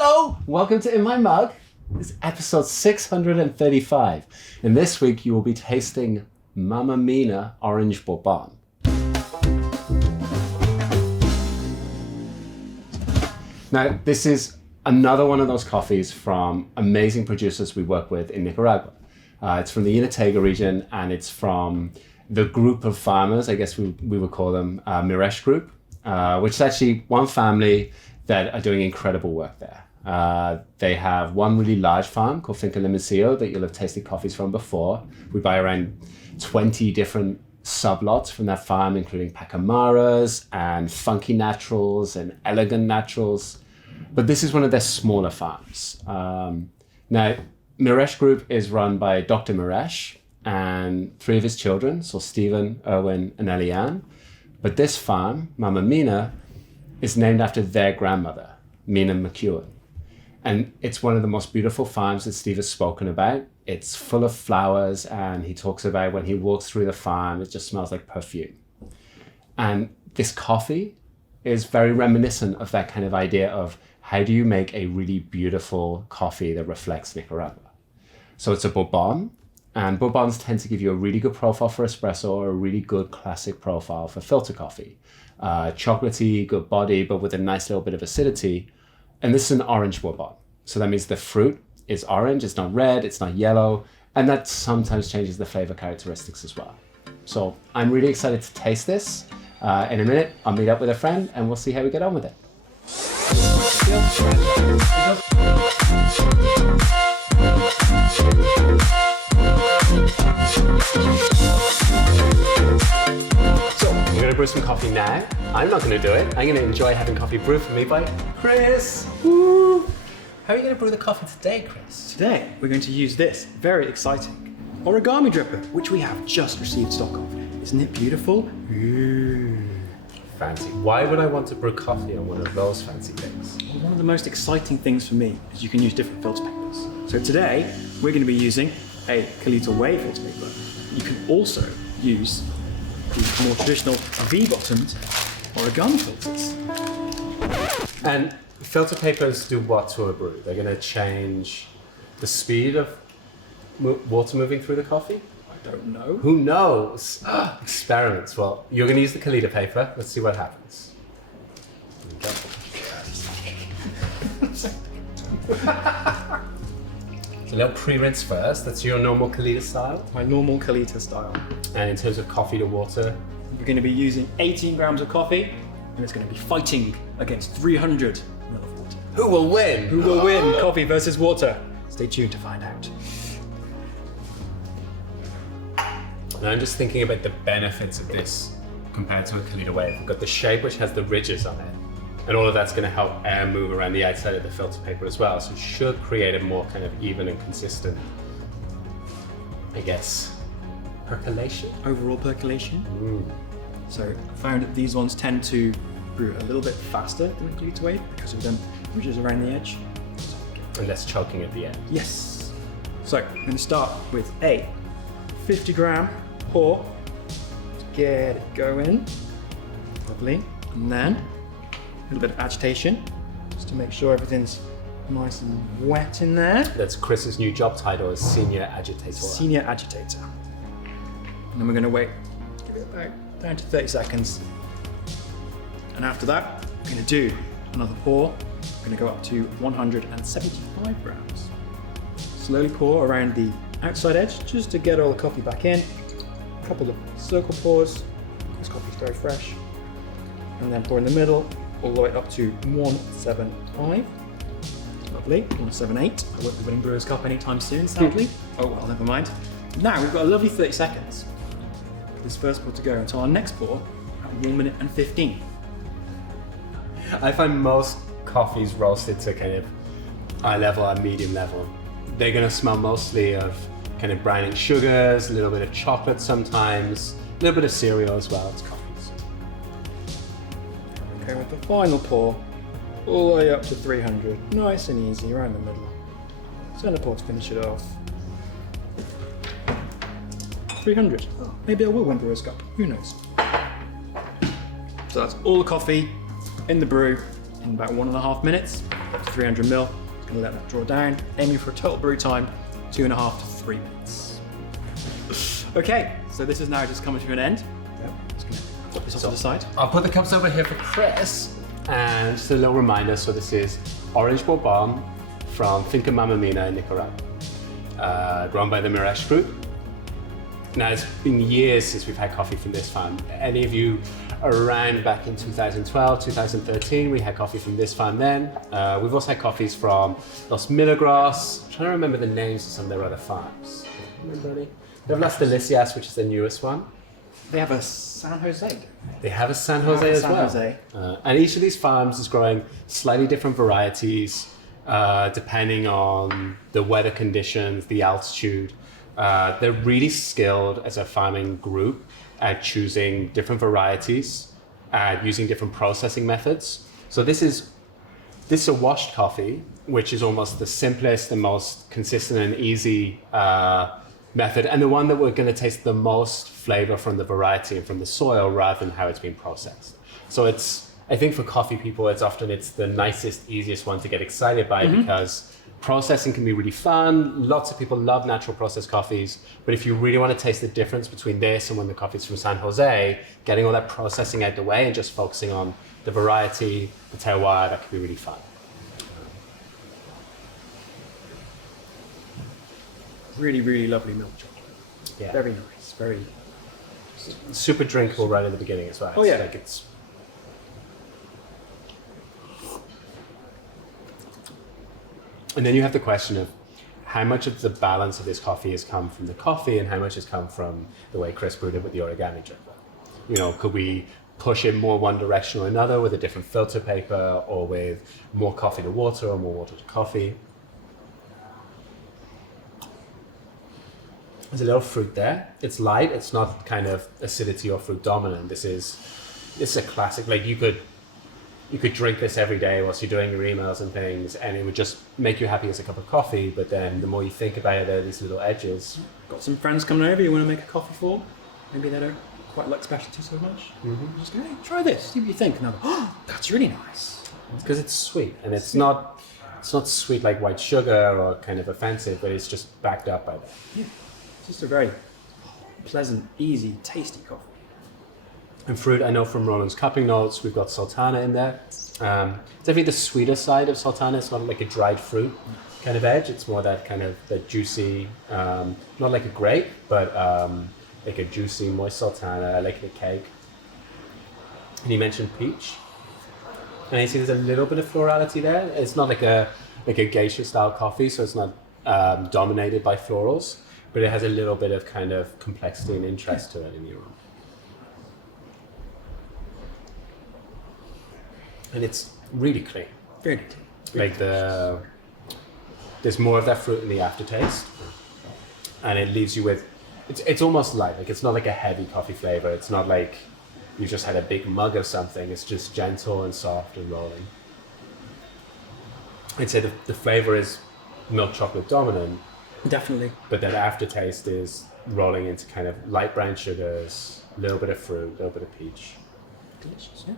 Hello! Welcome to In My Mug. This is episode 635. And this week you will be tasting Mina Orange Bourbon. Now, this is another one of those coffees from amazing producers we work with in Nicaragua. It's from the Sultana region, and it's from the group of farmers, I guess we would call them Miresh Group, which is actually one family that are doing incredible work there. They have one really large farm called Finca that you'll have tasted coffees from before. We buy around 20 different sublots from that farm, including Pacamaras and Funky Naturals and Elegant Naturals. But this is one of their smaller farms. Now, Miresh Group is run by Dr. Miresh and three of his children, so Stephen, Erwin, and Eliane. But this farm, Mama Mina, is named after their grandmother, Mina McEwen. And it's one of the most beautiful farms that Steve has spoken about. It's full of flowers, and he talks about when he walks through the farm, it just smells like perfume. And this coffee is very reminiscent of that kind of idea of how do you make a really beautiful coffee that reflects Nicaragua. So it's a Bourbon, and Bourbons tend to give you a really good profile for espresso or a really good classic profile for filter coffee. Chocolatey, good body, but with a nice little bit of acidity. And this is an orange Bourbon. So that means the fruit is orange, it's not red, it's not yellow, and that sometimes changes the flavor characteristics as well. So I'm really excited to taste this. In a minute, I'll meet up with a friend and we'll see how we get on with it. So, we're going to brew some coffee now. I'm not going to do it. I'm going to enjoy having coffee brewed for me by Chris. Woo! How are you going to brew the coffee today, Chris? Today, we're going to use this very exciting origami dripper, which we have just received stock of. Isn't it beautiful? Ooh. Fancy. Why would I want to brew coffee on one of those fancy things? Well, one of the most exciting things for me is you can use different filter papers. So today, we're going to be using a Kalita Wave filter paper. You can also use the more traditional V-bottomed origami filters. And filter papers do what to a brew? They're going to change the speed of water moving through the coffee? I don't know. Who knows? Experiments. Well, you're going to use the Kalita paper. Let's see what happens. So a little pre-rinse first. That's your normal Kalita style. My normal Kalita style. And in terms of coffee to water? We're going to be using 18 grams of coffee, and it's going to be fighting against 300 ml of water. Who will win? Who will win? Coffee versus water? Stay tuned to find out. And I'm just thinking about the benefits of this compared to a Kalita Wave. We've got the shape which has the ridges on it. And all of that's going to help air move around the outside of the filter paper as well. So it should create a more kind of even and consistent, I guess, percolation? Overall percolation. So I found that these ones tend to brew a little bit faster than the Kalita Wave because of them ridges around the edge. And less choking at the end. Yes. So I'm going to start with a 50 gram pour to get it going. Lovely. And then a little bit of agitation just to make sure everything's nice and wet in there. That's Chris's new job title as Senior Agitator. Senior Agitator. And then we're going to wait, give it about down to 30 seconds. And after that, we're going to do another pour. We're going to go up to 175 grams. Slowly pour around the outside edge just to get all the coffee back in. A couple of circle pours. This coffee's very fresh. And then pour in the middle, all the way up to 175. Lovely. 178. I won't be winning Brewer's Cup anytime soon, sadly. Oh well, never mind. Now we've got a lovely 30 seconds for this first pour to go until our next pour at 1 minute and 15. I find most coffees roasted to kind of high level and medium level. They're going to smell mostly of kind of browning sugars, a little bit of chocolate sometimes, a little bit of cereal as well. It's coffees. Okay, with the final pour, all the way up to 300. Nice and easy, around the middle. Center pour to finish it off. 300. Oh, maybe I will win Brewer's Cup. Who knows? So that's all the coffee in the brew in about 1.5 minutes. up to 300 ml. Just gonna let that draw down, aiming for a total brew time, 2.5 to 3 minutes. Okay, so this is now just coming to an end. Just gonna put this off to the side. I'll put the cups over here for Chris. And just a little reminder, so this is orange Bourbon from Finca Mina in Nicaragua, grown by the Miresh Group. Now, it's been years since we've had coffee from this farm. Any of you around back in 2012, 2013, we had coffee from this farm then. We've also had coffees from Los Milagros. I'm trying to remember the names of some of their other farms. Remember any? They have Las Delicias, which is the newest one. They have a San Jose. They have a San Jose as well. And each of these farms is growing slightly different varieties depending on the weather conditions, the altitude. They're really skilled as a farming group at choosing different varieties, at using different processing methods. So this is a washed coffee, which is almost the simplest and most consistent and easy method, and the one that we're going to taste the most flavor from the variety and from the soil rather than how it's been processed. So I think for coffee people, it's the nicest, easiest one to get excited by because processing can be really fun. Lots of people love natural processed coffees, but if you really want to taste the difference between this and when the coffee's from San Jose, getting all that processing out the way and just focusing on the variety, the terroir, that can be really fun. Really, really lovely milk chocolate. Yeah. Very nice, very... Super drinkable right at the beginning as well. Oh, yeah. And then you have the question of how much of the balance of this coffee has come from the coffee and how much has come from the way Chris brewed it with the origami dripper. Could we push it more one direction or another with a different filter paper or with more coffee to water or more water to coffee? There's a little fruit there. It's light. It's not kind of acidity or fruit dominant. It's a classic. Like you could drink this every day whilst you're doing your emails and things, and it would just make you happy as a cup of coffee. But then the more you think about it, there are these little edges. Got some friends coming over you want to make a coffee for? Maybe they don't quite like specialty so much. Mm-hmm. Just go, hey, try this. See what you think. And they'll go, oh, that's really nice. Because it's sweet, and it's not sweet like white sugar or kind of offensive, but it's just backed up by that. Yeah. Just a very pleasant, easy, tasty coffee. And fruit, I know from Roland's cupping notes, we've got Sultana in there. It's definitely the sweeter side of Sultana. It's not like a dried fruit kind of edge. It's more that kind of the juicy, not like a grape, but like a juicy, moist Sultana, like a cake. And you mentioned peach. And you see there's a little bit of florality there. It's not like a geisha style coffee, so it's not dominated by florals. But it has a little bit of kind of complexity and interest to it in the aroma. And it's really clean. Very clean. There's more of that fruit in the aftertaste, and it leaves you with, it's almost light. Like it's not like a heavy coffee flavor. It's not like you just had a big mug of something. It's just gentle and soft and rolling. I'd say the flavor is milk chocolate dominant. Definitely. But that aftertaste is rolling into kind of light brown sugars, a little bit of fruit, a little bit of peach. Delicious, yeah.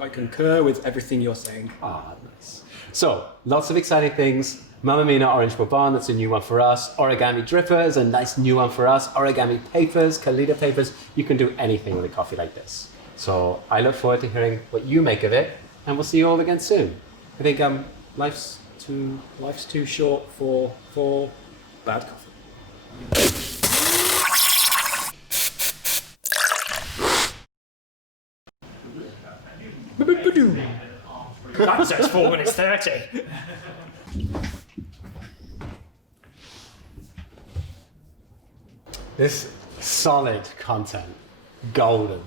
I concur with everything you're saying. Nice. So, lots of exciting things. Mina Orange Bourbon, that's a new one for us. Origami Dripper is a nice new one for us. Origami papers, Kalita papers. You can do anything with a coffee like this. So, I look forward to hearing what you make of it, and we'll see you all again soon. I think life's too short for bad coffee. That says 4 minutes 30. This solid content, golden.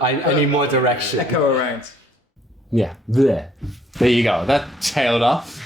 I need more direction. Echo around. Yeah, there you go. That tailed off.